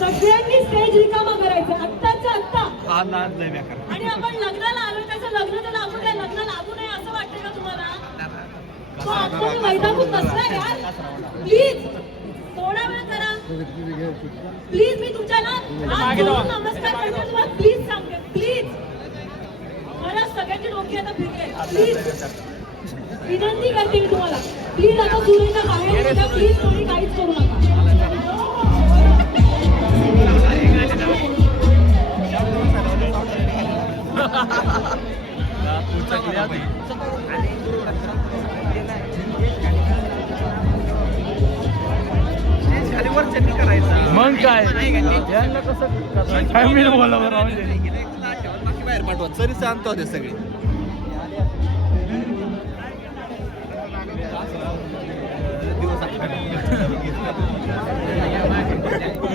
सगळ्यांनी स्टेज रिकामा करायचं आत्ताच्या आत्ता. हा नाद नाही बेकार. आणि आपण लग्नाला आलो त्याचं लग्न तर लागू काय लग्न लागू नये असं वाटतं का तुम्हाला? तो आपण वैतागून बसला यार. प्लीज थोडा वेळ करा प्लीज. मी तुमच्याला नमस्कार करते तुम्हाला प्लीज सांगते प्लीज. मला सगळ्यांची डोकी आता फिरते प्लीज. विनंती करते मी तुम्हाला प्लीज. आता सुरेंद्र बाहेर येता प्लीज. कोणी काहीच करू नका. मग काय यांना कसं फॅमिली बोलावर बाकी बाहेर पाठवत सरी शांत होते सगळे. दिवस